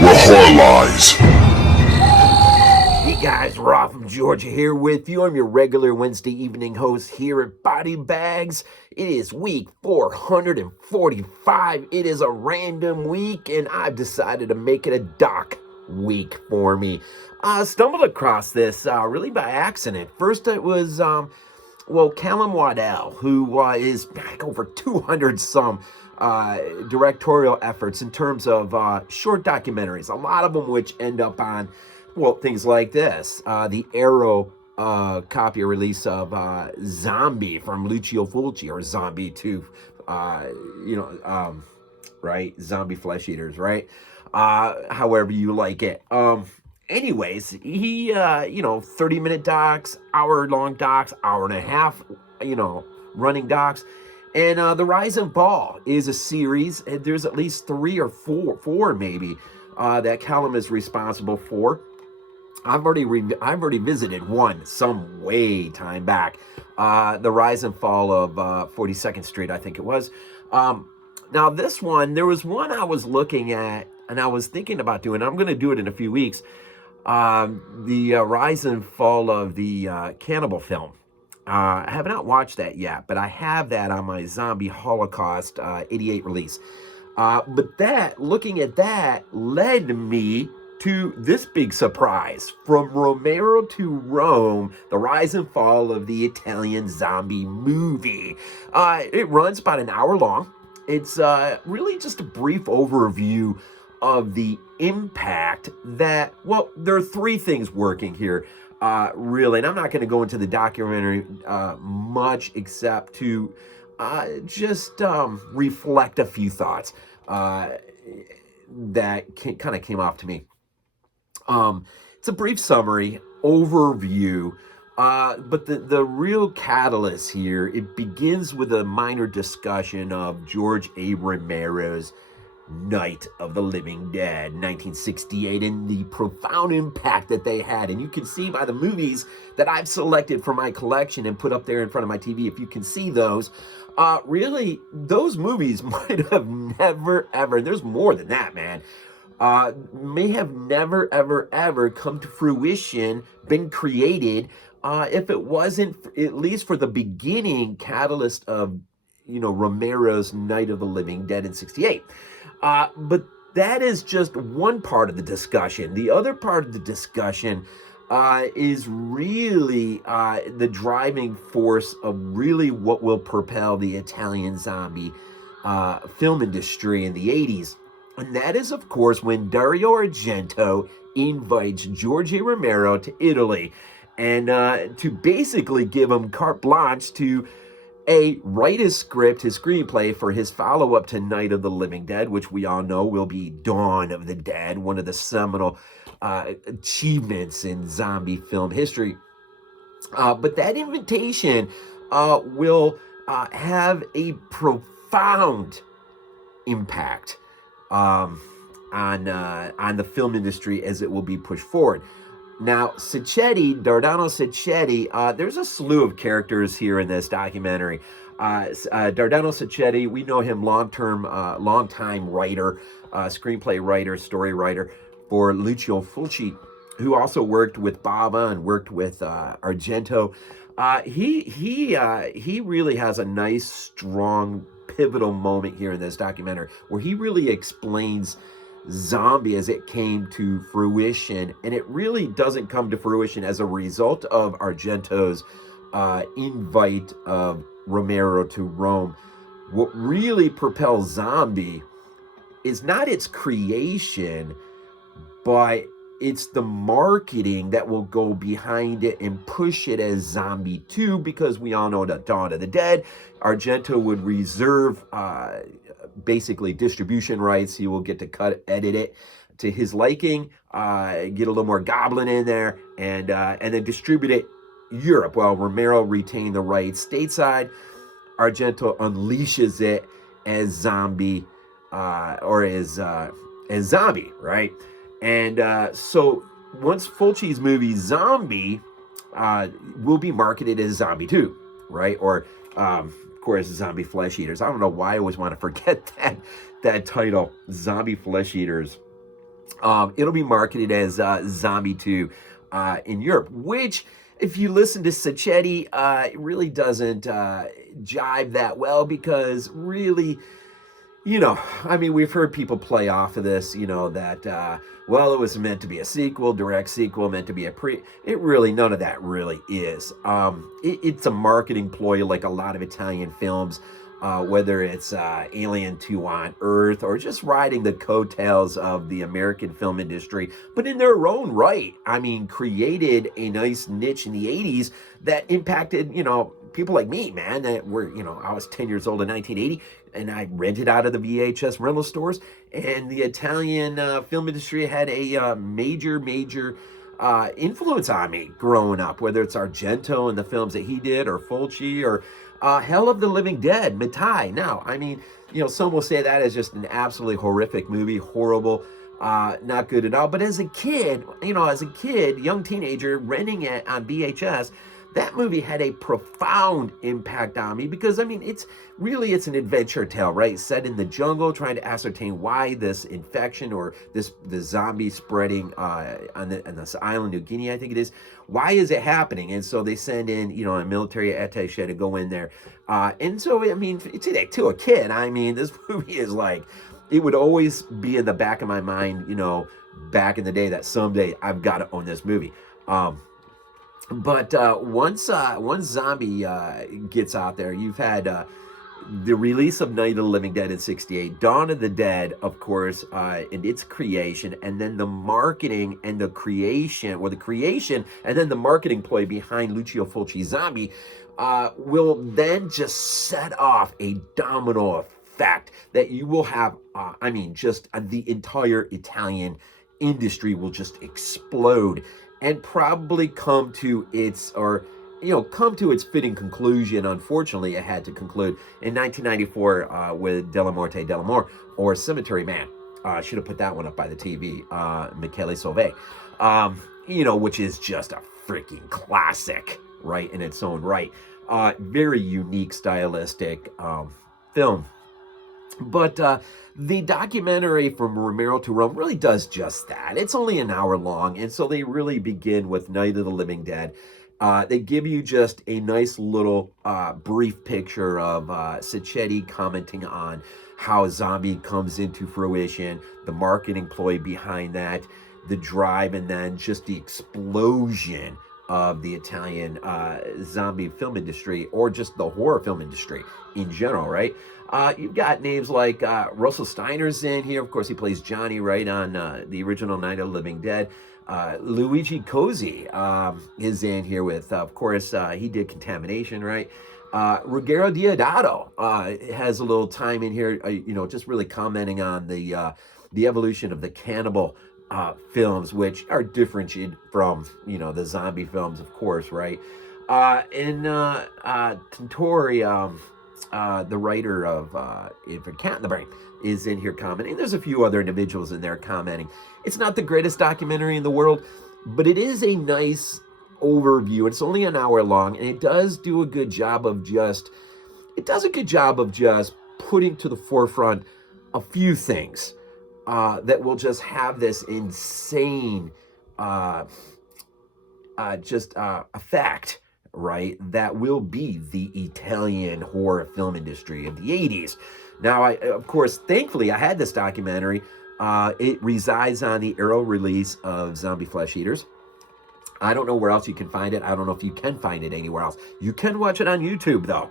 where horror lies. Hey guys, Raw from Georgia here with you. I'm your regular Wednesday evening host here at BodyBags. It is week 445. It is a random week, and I've decided to make it a doc week for me. I stumbled across this really by accident. First, it was Calum Waddell, who is back over 200 some directorial efforts in terms of short documentaries. A lot of them which end up on things like this. The Arrow copy or release of Zombie from Lucio Fulci, or Zombie 2, right? Zombie Flesh Eaters, right? However you like it. Anyways, he, 30-minute docs, hour-long docs, hour and a half, running docs. And The Rise and Fall is a series. There's at least three or four maybe, that Calum is responsible for. I've already visited one some way time back. The Rise and Fall of 42nd Street, I think it was. Now this one, there was one I was looking at and I was thinking about doing. I'm going to do it in a few weeks. The Rise and Fall of the Cannibal film. I have not watched that yet, but I have that on my Zombie Holocaust 88 release. But looking at that led me to this big surprise. From Romero to Rome, the rise and fall of the Italian zombie movie. It runs about an hour long. It's really just a brief overview of the impact that, there are three things working here, really. And I'm not going to go into the documentary much, except to just reflect a few thoughts that kind of came off to me. It's a brief summary, overview, but the real catalyst here, it begins with a minor discussion of George A. Romero's Night of the Living Dead, 1968, and the profound impact that they had. And you can see by the movies that I've selected for my collection and put up there in front of my TV, if you can see those, really, those movies might have never, ever, there's more than that, man, may have never, ever, ever come to fruition, been created, if it wasn't, at least for the beginning catalyst of, Romero's Night of the Living Dead in 68. But that is just one part of the discussion. The other part of the discussion is really the driving force of really what will propel the Italian zombie film industry in the 80s. And that is, of course, when Dario Argento invites George A. Romero to Italy and to basically give him carte blanche to write his screenplay for his follow-up to Night of the Living Dead, which we all know will be Dawn of the Dead, one of the seminal achievements in zombie film history. But that invitation will have a profound impact on the film industry as it will be pushed forward. Now, Dardano Sacchetti, there's a slew of characters here in this documentary. Dardano Sacchetti, we know him long-time writer, screenplay writer, story writer for Lucio Fulci, who also worked with Bava and worked with Argento. He really has a nice, strong, pivotal moment here in this documentary where he really explains zombie as it came to fruition, and it really doesn't come to fruition as a result of Argento's invite of Romero to Rome. What really propels zombie is not its creation, but it's the marketing that will go behind it and push it as Zombie 2, because we all know that Dawn of the Dead, Argento would reserve basically distribution rights. He will get to edit it to his liking, get a little more goblin in there, and then distribute it Europe. While Romero retained the rights stateside, Argento unleashes it as Zombie, or as Zombie, right? And so once Fulci's movie Zombie will be marketed as Zombie 2, right? Or of course, Zombie Flesh Eaters. I don't know why I always want to forget that title, Zombie Flesh Eaters. It'll be marketed as Zombie 2 in Europe, which, if you listen to Sacchetti, it really doesn't jive that well, because really, I mean, we've heard people play off of this, that, well, it was meant to be a sequel, direct sequel, meant to be it really, none of that really is. It's a marketing ploy like a lot of Italian films, whether it's Alien 2 on Earth or just riding the coattails of the American film industry, but in their own right. I mean, created a nice niche in the 80s that impacted, people like me, man, that were, I was 10 years old in 1980, and I rented out of the VHS rental stores, and the Italian film industry had a major influence on me growing up, whether it's Argento and the films that he did, or Fulci, or Hell of the Living Dead, Matai. Now, I mean, some will say that is just an absolutely horrific movie, horrible, not good at all. But as a kid, young teenager, renting it on VHS, that movie had a profound impact on me, because, I mean, it's an adventure tale, right? Set in the jungle, trying to ascertain why this infection, or the zombie spreading on this island, New Guinea, I think it is. Why is it happening? And so they send in, a military attaché to go in there. And so, I mean, to a kid, I mean, this movie is like, it would always be in the back of my mind, back in the day, that someday I've got to own this movie. But once Zombie gets out there, you've had the release of Night of the Living Dead in '68, Dawn of the Dead, of course, and its creation, and then the marketing and the creation, and then the marketing ploy behind Lucio Fulci's Zombie will then just set off a domino effect that you will have, just the entire Italian industry will just explode, and probably come to its fitting conclusion. Unfortunately, it had to conclude in 1994 with Della Morte dell'Amore, or Cemetery Man. Should have put that one up by the TV. Michele Soavi, which is just a freaking classic, right, in its own right. Very unique stylistic film. But the documentary From Romero to Rome really does just that. It's only an hour long, and so they really begin with Night of the Living Dead. They give you just a nice little brief picture of Sacchetti commenting on how Zombie comes into fruition, the marketing ploy behind that, the drive, and then just the explosion of the Italian zombie film industry, or just the horror film industry in general, right? You've got names like Russell Steiner's in here. Of course, he plays Johnny, right, on the original Night of the Living Dead. Luigi Cozzi is in here with, of course, he did Contamination, right? Ruggero Deodato has a little time in here, just really commenting on the evolution of the cannibal films, which are differentiated from, the zombie films, of course, right? And Tentori, the writer of Infant Cat in the Brain, is in here commenting. There's a few other individuals in there commenting. It's not the greatest documentary in the world, but it is a nice overview. It's only an hour long, and it does a good job of just putting to the forefront a few things that will just have this insane effect, right, that will be the Italian horror film industry of the 80s. Now, of course, thankfully, I had this documentary. It resides on the Arrow release of Zombie Flesh Eaters. I don't know where else you can find it. I don't know if you can find it anywhere else. You can watch it on YouTube, though.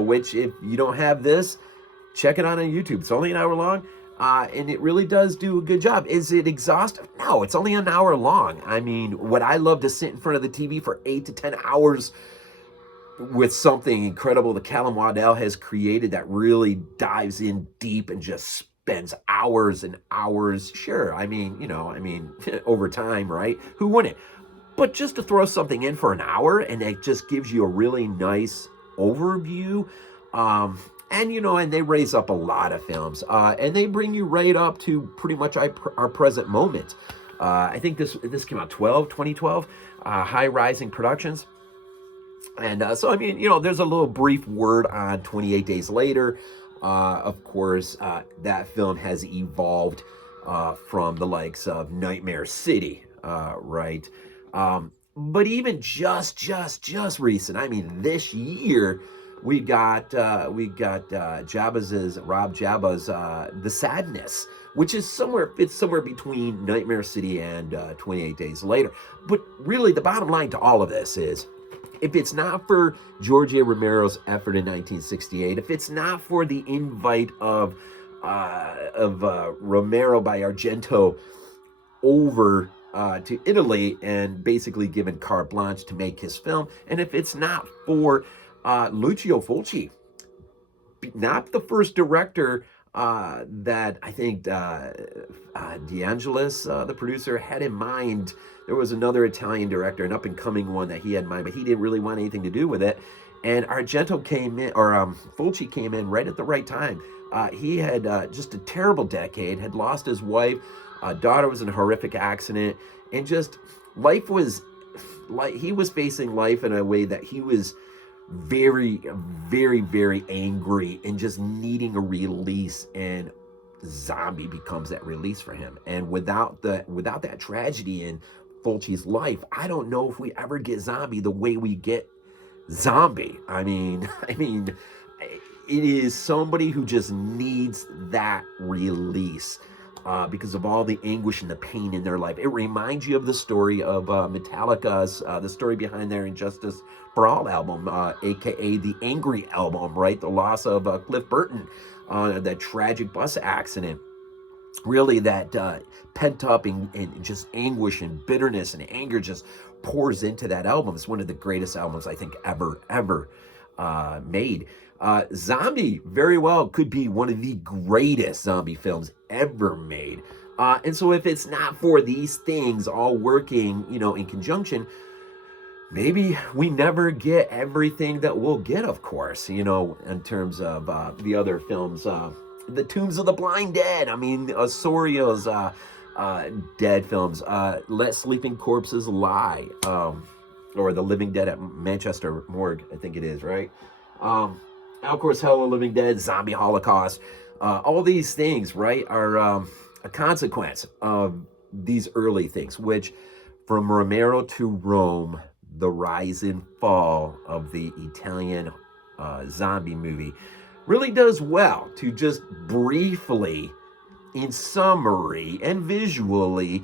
Which, if you don't have this, check it out on YouTube. It's only an hour long. And it really does do a good job. Is it exhaustive? No, it's only an hour long. I mean, would I love to sit in front of the TV for 8 to 10 hours with something incredible that Calum Waddell has created that really dives in deep and just spends hours and hours? Sure, I mean, over time, right? Who wouldn't? But just to throw something in for an hour, and it just gives you a really nice overview. And they raise up a lot of films, and they bring you right up to pretty much our present moment. I think this came out 2012, High Rising Productions. And so, there's a little brief word on 28 Days Later. Of course, that film has evolved from the likes of Nightmare City, right? But even just recent, I mean, this year, we got Jabba's Rob Jabba's The Sadness, which is fits somewhere between Nightmare City and 28 Days Later. But really, the bottom line to all of this is, if it's not for George A. Romero's effort in 1968, if it's not for the invite of Romero by Argento over to Italy and basically given carte blanche to make his film, and if it's not for Lucio Fulci, not the first director that I think DeAngelis, the producer, had in mind. There was another Italian director, an up-and-coming one that he had in mind, but he didn't really want anything to do with it. And Argento came in, or Fulci came in right at the right time. He had just a terrible decade, had lost his wife, daughter was in a horrific accident, and just life was like, he was facing life in a way that he was very, very, very angry and just needing a release, and Zombie becomes that release for him. And without that tragedy in Fulci's life, I don't know if we ever get Zombie the way we get Zombie. I mean, it is somebody who just needs that release because of all the anguish and the pain in their life. It reminds you of the story of Metallica's, the story behind their Injustice for All album, aka the Angry album, right? The loss of Cliff Burton, that tragic bus accident. Really, that pent up and just anguish and bitterness and anger just pours into that album. It's one of the greatest albums I think ever made. Zombie very well could be one of the greatest zombie films ever made. And so if it's not for these things all working, in conjunction, maybe we never get everything that we'll get, of course, in terms of the other films. The Tombs of the Blind Dead. I mean, Osorio's Dead films. Let Sleeping Corpses Lie. Or The Living Dead at Manchester Morgue, I think it is, right? And of course, Hell of the Living Dead, Zombie Holocaust. All these things, right, are a consequence of these early things, which from Romero to Rome, the rise and fall of the Italian zombie movie really does well to just briefly, in summary and visually,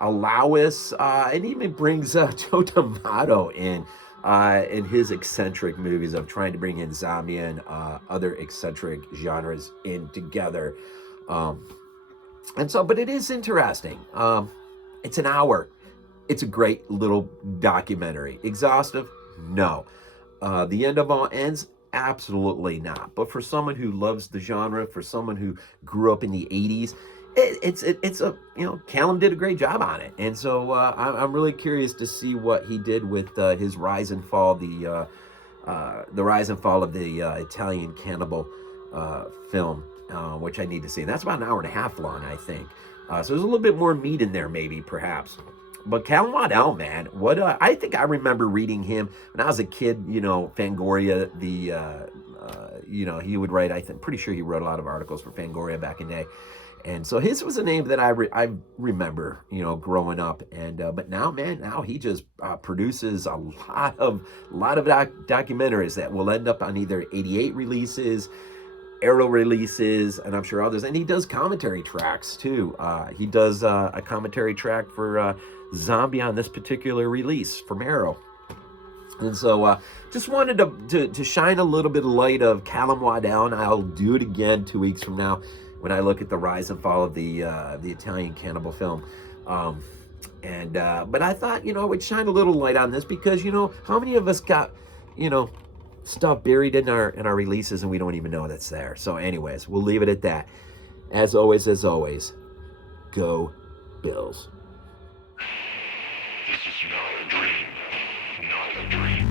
allow us, and even brings Joe D'Amato in his eccentric movies of trying to bring in zombie and other eccentric genres in together. And so, but it is interesting. It's an hour. It's a great little documentary. Exhaustive? No. The end of all ends? Absolutely not. But for someone who loves the genre, for someone who grew up in the 80s, it's a, Calum did a great job on it. And so I'm really curious to see what he did with his rise and fall, the rise and fall of the Italian cannibal film, which I need to see. And that's about an hour and a half long, I think. So there's a little bit more meat in there, maybe, perhaps. But Calum Waddell, man, what I think I remember reading him when I was a kid. Fangoria, he would write. I'm pretty sure he wrote a lot of articles for Fangoria back in the day, and so his was a name that I remember, growing up. And but now, man, he just produces a lot of documentaries that will end up on either 88 releases, Arrow releases, and I'm sure others. And he does commentary tracks too. He does a commentary track for Zombie on this particular release from Arrow. And so just wanted to shine a little bit of light of Calum Waddell, and I'll do it again 2 weeks from now when I look at the rise and fall of the Italian cannibal film. But I thought, I would shine a little light on this because, how many of us got, stuff buried in our releases and we don't even know that's there. So anyways, we'll leave it at that. As always, go Bills. This is not a dream. Not a dream.